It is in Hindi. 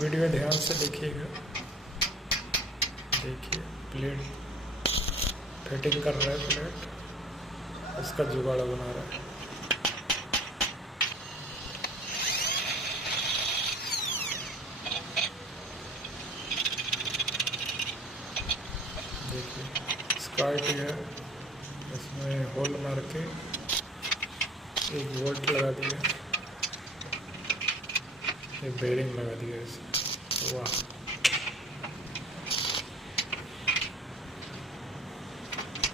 वीडियो ध्यान से देखिएगा। देखिए प्लेट फिटिंग कर रहा है, प्लेट उसका जुगाड़ बना रहा है। देखिए स्कार्ट है, इसमें होल मार के 1 वोल्ट लगा दिया, एक बेरिंग लगा दिया इसे। वाह।